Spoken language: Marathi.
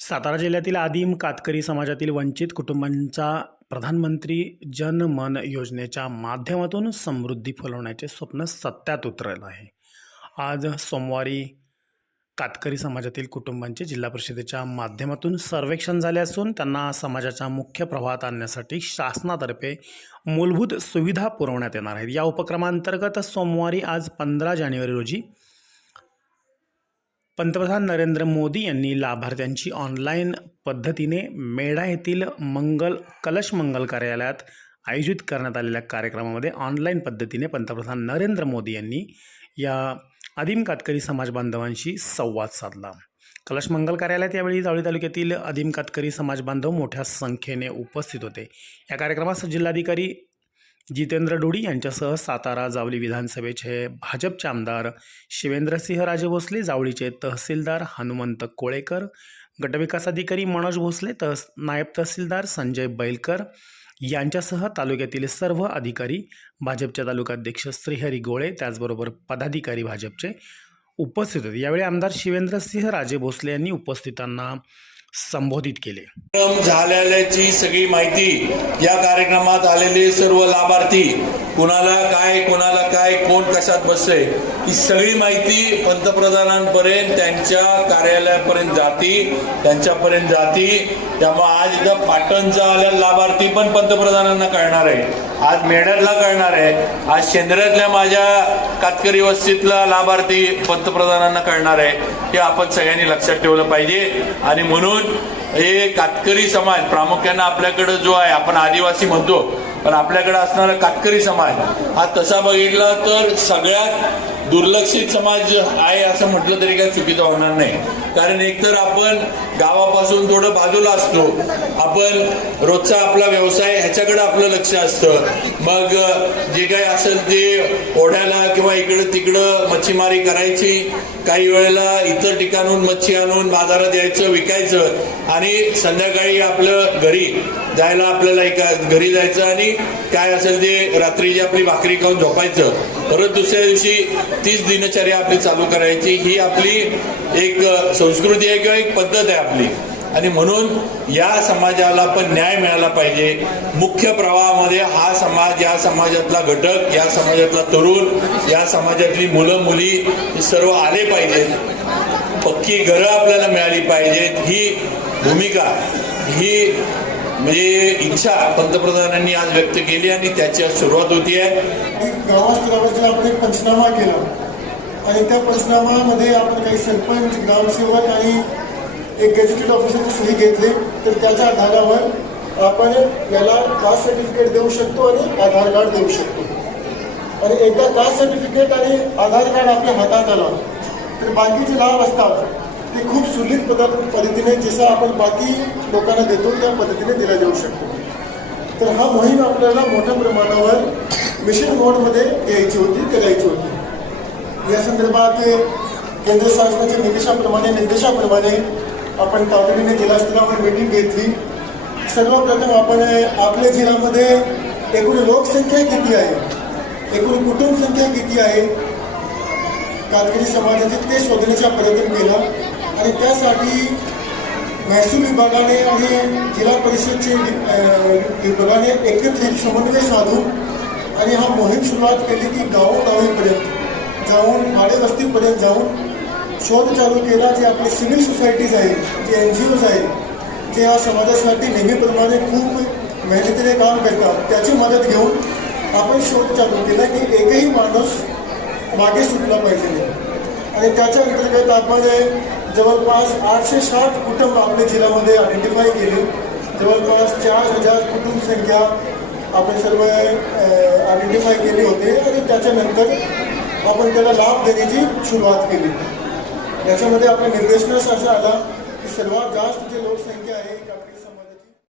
सातारा जिल्ह्यातील आदिम कातकरी समाजातील वंचित कुटुंबांचा प्रधानमंत्री जन मन योजनेच्या माध्यमातून समृद्धी फुलवण्याचे स्वप्न सत्यात उतरलं आहे. आज सोमवारी कातकरी समाजातील कुटुंबांचे जिल्हा परिषदेच्या माध्यमातून सर्वेक्षण झाले असून त्यांना समाजाच्या मुख्य प्रवाहात आणण्यासाठी शासनातर्फे मूलभूत सुविधा पुरवण्यात येणार आहेत. या उपक्रमांतर्गत सोमवारी आज 15 जानेवारी रोजी पंतप्रधान नरेंद्र मोदी यांनी लाभार्थ्यांची ऑनलाईन पद्धतीने मेढा येथील कलश मंगल कार्यालयात आयोजित करण्यात आलेल्या कार्यक्रमामध्ये ऑनलाईन पद्धतीने पंतप्रधान नरेंद्र मोदी यांनी या आदिम कातकरी समाज बांधवांशी संवाद साधला. कलश मंगल कार्यालयात यावेळी जावळी तालुक्यातील आदिम कातकरी समाज बांधव मोठ्या संख्येने उपस्थित होते. या कार्यक्रमास जिल्हाधिकारी जितेंद्र डोडी यांच्यासह सातारा जावली विधानसभेचे भाजपचे आमदार शिवेंद्रसिंह राजे भोसले, जावळीचे तहसीलदार हनुमंत कोळेकर, गटविकास अधिकारी मनोज भोसले, नायब तहसीलदार संजय बैलकर यांच्यासह तालुक्यातील सर्व अधिकारी, भाजपचे तालुकाध्यक्ष श्रीहरी गोळे, त्याचबरोबर पदाधिकारी भाजपचे उपस्थित होते. यावेळी आमदार शिवेंद्रसिंह राजे भोसले यांनी उपस्थितांना संबोधित केले. झालेल्याची सगळी माहिती या कार्यक्रमात आलेले सर्व लाभार्थी, कोणाला काय कोण कशात बसले, ही सगळी माहिती पंतप्रधानांपर्यंत त्यांच्या कार्यालयापर्यंत त्यांच्यापर्यंत जाती. त्यामुळे आज इथं पाटणचा आलेला लाभार्थी पण पंतप्रधानांना कळणार आहे, आज मेढ्यातला कळणार आहे, आज शेंद्र्यातल्या माझ्या कातकरी वस्तीतला लाभार्थी पंतप्रधानांना कळणार आहे. हे आपण सगळ्यांनी लक्षात ठेवलं पाहिजे. आणि म्हणून हे कातकरी समाज प्रामुख्याने आपल्याकडे जो आहे, आपण आदिवासी म्हणतो पण आपल्याकडे असणारा कातकरी समाज हा तसा बघितला तर सगळ्यात दुर्लक्षित समाज आहे असं म्हटलं तरी काही चुकीचं होणार नाही. कारण एकतर आपण गावापासून थोडं बाजूला असतो, आपण रोजचा आपला व्यवसाय ह्याच्याकडे आपलं लक्ष असतं. मग जे काही असेल ते ओढ्याला किंवा इकडं तिकडं मच्छीमारी करायची, काही वेळेला इतर ठिकाणून मच्छी आणून बाजारात यायचं, विकायचं आणि संध्याकाळी आपलं घरी जायला आपल्याला घरी जायचं आणि काय असेल ते रात्रीची आपली भाकरी खाऊन झोपायचं. परत दुसऱ्या दिवशी तीच दिनचर्या आपली चालू करायची. ही आपली एक संस्कृती आहे किंवा एक पद्धत आहे आपली. आणि म्हणून या समाजाला पण न्याय मिळाला पाहिजे. मुख्य प्रवाहामध्ये हा समाज, या समाजातला घटक, या समाजातला तरुण, या समाजातली मुलं मुली हे सर्व आले पाहिजेत. पक्की घरं आपल्याला मिळाली पाहिजेत. ही भूमिका, ही म्हणजे इच्छा पंतप्रधानांनी आज व्यक्त केली आणि त्याची आज सुरुवात होती आहे. गावास्तरावरती आपण एक पंचनामा केला आणि त्या पंचनामामध्ये आपण काही सरपंच, ग्रामसेवक आणि एक गॅजेटेड ऑफिसरची सही घेतली. तर त्याच्या आधारावर आपण याला कास्ट सर्टिफिकेट देऊ शकतो आणि आधार कार्ड देऊ शकतो. आणि एकदा कास्ट सर्टिफिकेट आणि आधार कार्ड आपल्या हातात आला तर बाकीचे लाभ असतात ते खूप सुलभ पद्धतीने जसं आपण बाकी लोकांना देतो त्या पद्धतीने दिला जाऊ शकतो. तर हा मोहीम आपल्याला मोठ्या प्रमाणावर मिशन मोडमध्ये करायची होती. या संदर्भात केंद्र शासनाच्या निर्देशाप्रमाणे आपण तातडीने जिल्हास्तरावर मीटिंग घेतली. सर्वप्रथम आपण आपल्या जिल्ह्यामध्ये एकूण लोकसंख्या किती आहे, एकूण कुटुंब संख्या किती आहे कातकरी समाजाची ते शोधण्याचा प्रयत्न केला. आणि त्यासाठी महसूल विभागाने आणि जिल्हा परिषदचे विभागाने एकत्रित समन्वय साधून आणि हा मोहीम सुरुवात केली की गावोगावीपर्यंत जाऊन, भाडेवस्तीपर्यंत जाऊन शोध चालू केला. जे आपले सिव्हिल सोसायटीज आहेत, जे NGOs आहेत, जे या समाजासाठी नेहमीप्रमाणे खूप मेहनतीने काम करतात, त्याची मदत घेऊन आपण शोध चालू केला की एकही माणूस मागे सुटला पाहिजे नाही. आणि त्याच्या अंतर्गत आपण जवळपास 860 कुटुंब आपल्या जिल्ह्यामध्ये आयडेंटिफाय केले. जवळपास 4000 कुटुंब संख्या आपण सर्व आयडेंटिफाय केली होते आणि त्याच्यानंतर आपण त्याला लाभ देण्याची सुरुवात केली. याच्यामध्ये आपल्या निर्देशनास असा आला की सर्वात जास्त जी लोकसंख्या आहे